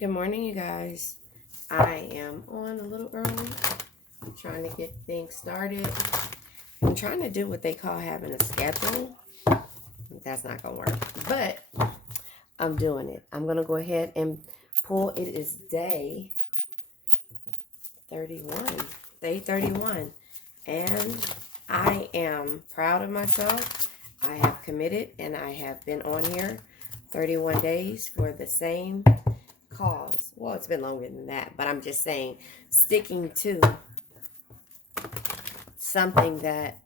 Good morning, you guys. I am on a little early, trying to get things started. I'm trying to do what they call having a schedule. That's not going to work, but I'm doing it. I'm going to go ahead and pull. It is day 31. Day 31. And I am proud of myself. I have committed and I have been on here 31 days for the same cause. Well, it's been longer than that, but I'm just saying, sticking to something that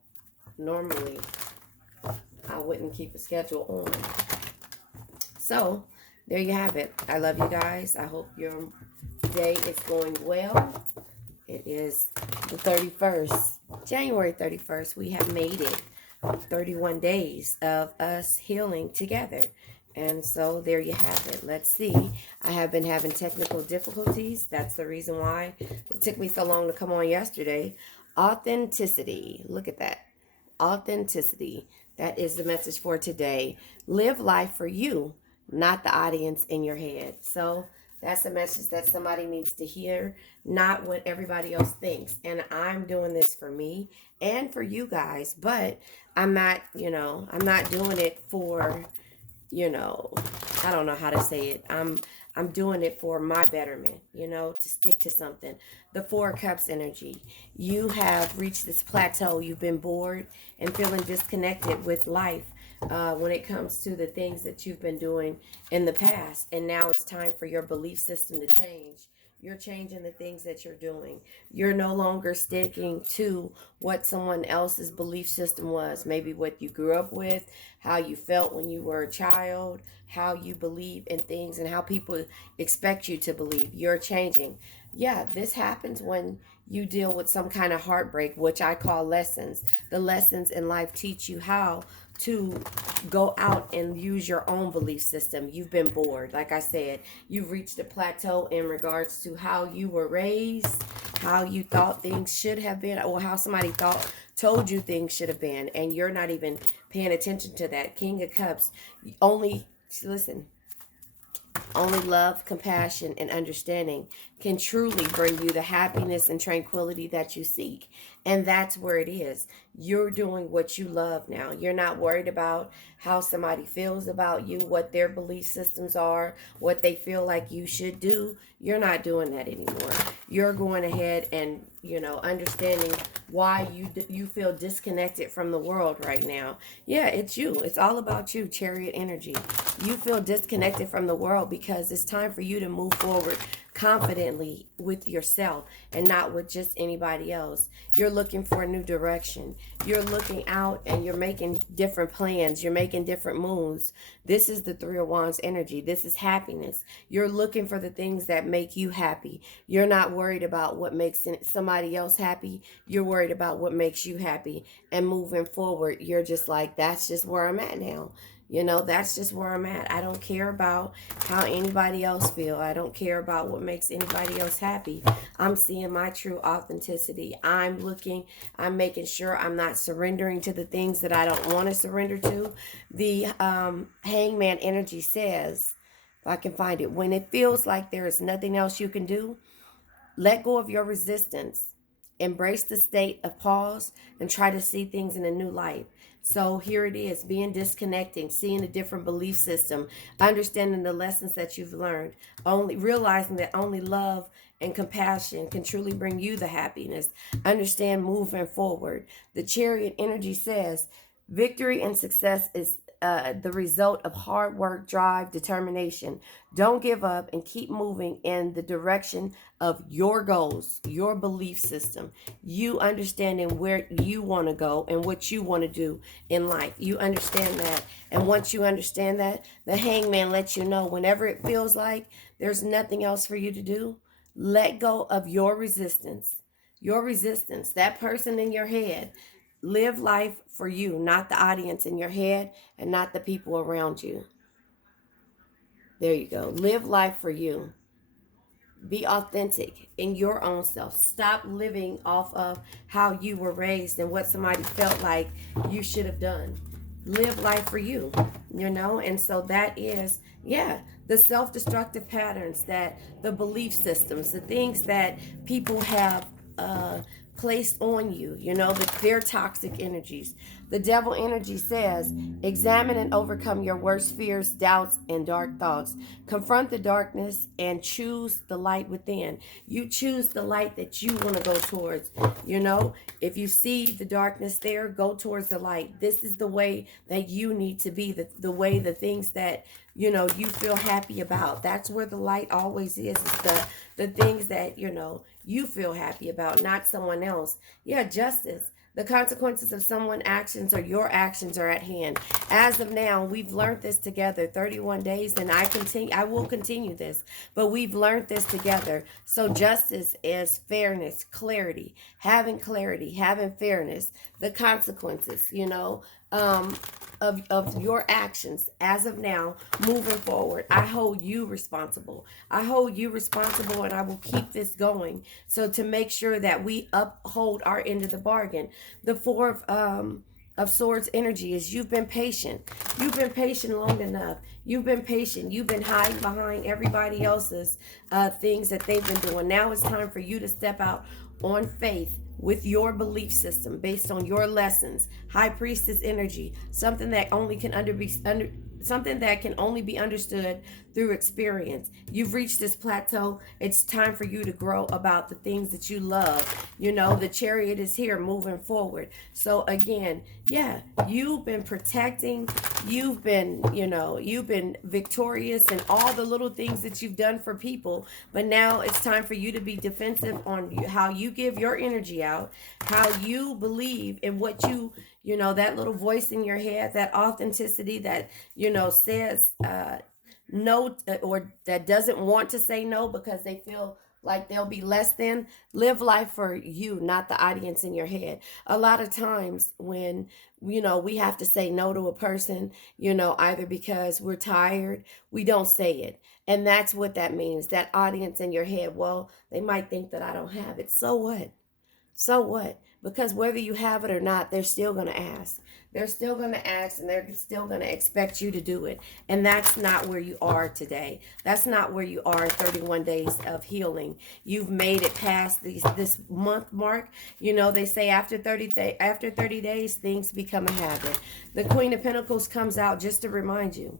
normally I wouldn't keep a schedule on. So, there you have it. I love you guys. I hope your day is going well. It is the 31st, January 31st. We have made it 31 days of us healing together. And so there you have it. Let's see. I have been having technical difficulties. That's the reason why it took me so long to come on yesterday. Authenticity. Look at that. Authenticity. That is the message for today. Live life for you, not the audience in your head. So that's a message that somebody needs to hear, not what everybody else thinks. And I'm doing this for me and for you guys, but I'm not, I'm not doing it for, I don't know how to say it. I'm doing it for my betterment, to stick to something. The Four Cups energy. You have reached this plateau. You've been bored and feeling disconnected with life when it comes to the things that you've been doing in the past. And now it's time for your belief system to change. You're changing the things that you're doing. You're no longer sticking to what someone else's belief system was. Maybe what you grew up with, how you felt when you were a child, how you believe in things, and how people expect you to believe. You're changing. Yeah, this happens when you deal with some kind of heartbreak, which I call lessons. The lessons in life teach you how to go out and use your own belief system. You've been bored. Like I said, you've reached a plateau in regards to how you were raised, how you thought things should have been, or how somebody told you things should have been, and you're not even paying attention to that. King of Cups, only, listen, only love, compassion, and understanding can truly bring you the happiness and tranquility that you seek. And that's where it is. You're doing what you love now. You're not worried about how somebody feels about you, what their belief systems are, what they feel like you should do. You're not doing that anymore. You're going ahead and, understanding why you feel disconnected from the world right now. Yeah, it's you. It's all about you, Chariot energy. You feel disconnected from the world because it's time for you to move forward confidently with yourself and not with just anybody else. You're looking for a new direction. You're looking out and you're making different plans. You're making different moves. This is the Three of Wands energy. This is happiness. You're looking for the things that make you happy. You're not worried about what makes somebody else happy. You're worried about what makes you happy. And moving forward, you're just like, that's just where I'm at now. That's just where I'm at. I don't care about how anybody else feel. I don't care about what makes anybody else happy. I'm seeing my true authenticity. I'm making sure I'm not surrendering to the things that I don't want to surrender to. The hangman energy says, if I can find it, when it feels like there is nothing else you can do, let go of your resistance. Embrace the state of pause and try to see things in a new light. So here it is, being disconnecting, seeing a different belief system, understanding the lessons that you've learned, only realizing that only love and compassion can truly bring you the happiness. Understand moving forward. The Chariot energy says victory and success is the result of hard work, drive, determination. Don't give up and keep moving in the direction of your goals, your belief system. You understanding where you want to go and what you want to do in life. You understand that. And once you understand that, the hangman lets you know whenever it feels like there's nothing else for you to do, let go of your resistance. Your resistance, that person in your head. Live life for you, not the audience in your head and not the people around you. There you go. Live life for you. Be authentic in your own self. Stop living off of how you were raised and what somebody felt like you should have done. live life for you, you know? And so that is, yeah, the self-destructive patterns, that the belief systems, the things that people have uh, placed on you, you know, their toxic energies. The devil energy says, examine and overcome your worst fears, doubts, and dark thoughts. Confront the darkness and choose the light within. You choose the light that you want to go towards. You know, if you see the darkness there, go towards the light. This is the way that you need to be, the way, the things that, you know, you feel happy about. That's where the light always is the things that, you know, you feel happy about, not someone else. Yeah, justice. The consequences of someone's actions or your actions are at hand. As of now, we've learned this together. 31 days, and I will continue this. But we've learned this together. So justice is fairness, clarity, having fairness, the consequences, you know, of your actions as of now, moving forward. I hold you responsible. I hold you responsible, and I will keep this going. So to make sure that we uphold our end of the bargain. The four of swords energy is you've been patient. You've been patient long enough. You've been patient. You've been hiding behind everybody else's things that they've been doing. Now it's time for you to step out on faith with your belief system based on your lessons. High priestess energy, something that only can something that can only be understood through experience. You've reached this plateau. It's time for you to grow about the things that you love. You know, the chariot is here moving forward. So again, yeah, you've been protecting, you've been, you know, you've been victorious in all the little things that you've done for people. But now it's time for you to be defensive on how you give your energy out, how you believe in what you know, that little voice in your head, that authenticity that, you know, says no, or that doesn't want to say no because they feel like they'll be less than. Live life for you, not the audience in your head. A lot of times when, you know, we have to say no to a person, you know, either because we're tired, we don't say it. And that's what that means. That audience in your head, well, they might think that I don't have it. So what? So what? Because whether you have it or not, they're still going to ask. They're still going to ask, and they're still going to expect you to do it. And that's not where you are today. That's not where you are in 31 days of healing. You've made it past this month mark. You know, they say after 30 days, things become a habit. The Queen of Pentacles comes out just to remind you,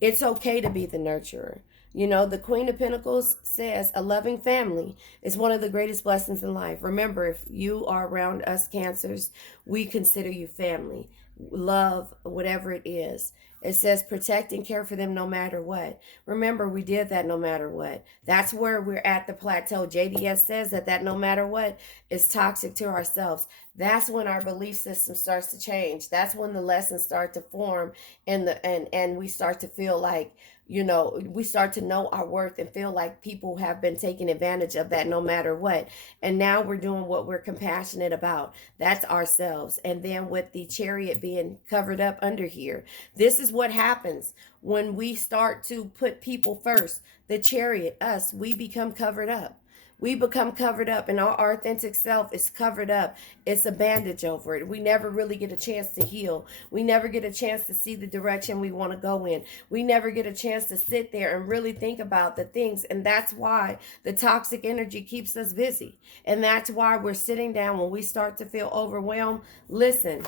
it's okay to be the nurturer. You know, the Queen of Pentacles says a loving family is one of the greatest blessings in life. Remember, if you are around us Cancers, we consider you family, love, whatever it is. It says protect and care for them no matter what. Remember, we did that no matter what. That's where we're at the plateau. JDS says that no matter what is toxic to ourselves. That's when our belief system starts to change. That's when the lessons start to form, and we start to feel like, you know, we start to know our worth and feel like people have been taking advantage of that no matter what. And now we're doing what we're compassionate about. That's ourselves. And then with the chariot being covered up under here, this is what happens when we start to put people first. The chariot, us, we become covered up. We become covered up, and our authentic self is covered up. It's a bandage over it. We never really get a chance to heal. We never get a chance to see the direction we want to go in. We never get a chance to sit there and really think about the things. And that's why the toxic energy keeps us busy. And that's why we're sitting down when we start to feel overwhelmed. Listen,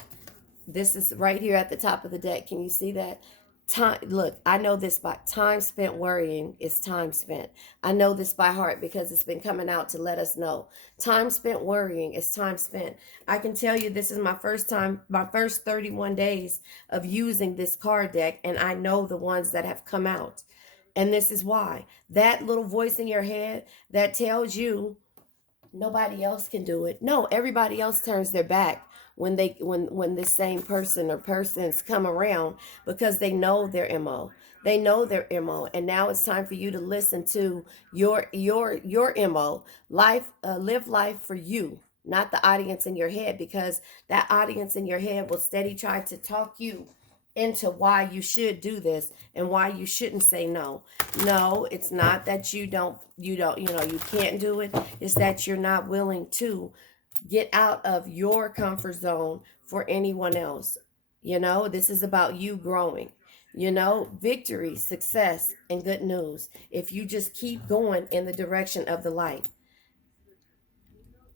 this is right here at the top of the deck. Can you see that? Time, look, I know this by time spent worrying is time spent. I know this by heart because it's been coming out to let us know. Time spent worrying is time spent. I can tell you this is my first 31 days of using this card deck, and I know the ones that have come out. And this is why. That little voice in your head that tells you nobody else can do it. No, everybody else turns their back when this same person or persons come around because they know their MO. They know their MO, and now it's time for you to listen to your MO. Live life for you, not the audience in your head, because that audience in your head will steady try to talk you into why you should do this and why you shouldn't say no. No, it's not that you can't do it. It's that you're not willing to get out of your comfort zone for anyone else. This is about you growing. Victory, success, and good news. If you just keep going in the direction of the light,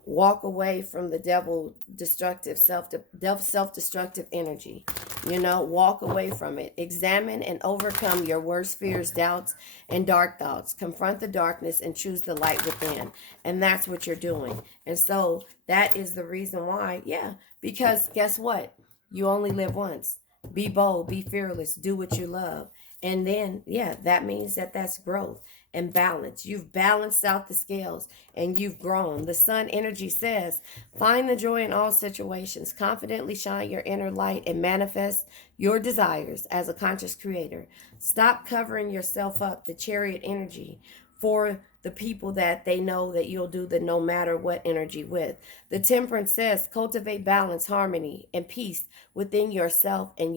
walk away from the devil destructive self-destructive energy. Walk away from it. Examine and overcome your worst fears, doubts, and dark thoughts. Confront the darkness and choose the light within. And that's what you're doing. And so that is the reason why. Yeah, because guess what, you only live once. Be bold, be fearless, do what you love. And then, yeah, that means that that's growth and balance. You've balanced out the scales and you've grown. The sun energy says, find the joy in all situations, confidently shine your inner light, and manifest your desires as a conscious creator. Stop covering yourself up, the chariot energy, for the people that they know that you'll do the no matter what energy with. The temperance says, cultivate balance, harmony, and peace within yourself and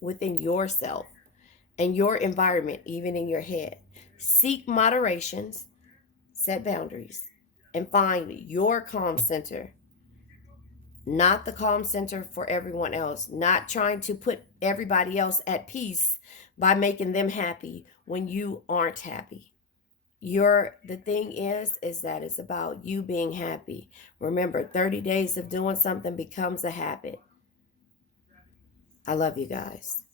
within yourself and your environment, even in your head. Seek moderations, set boundaries, and find your calm center, not the calm center for everyone else, not trying to put everybody else at peace by making them happy when you aren't happy. The thing is that it's about you being happy. Remember, 30 days of doing something becomes a habit. I love you guys.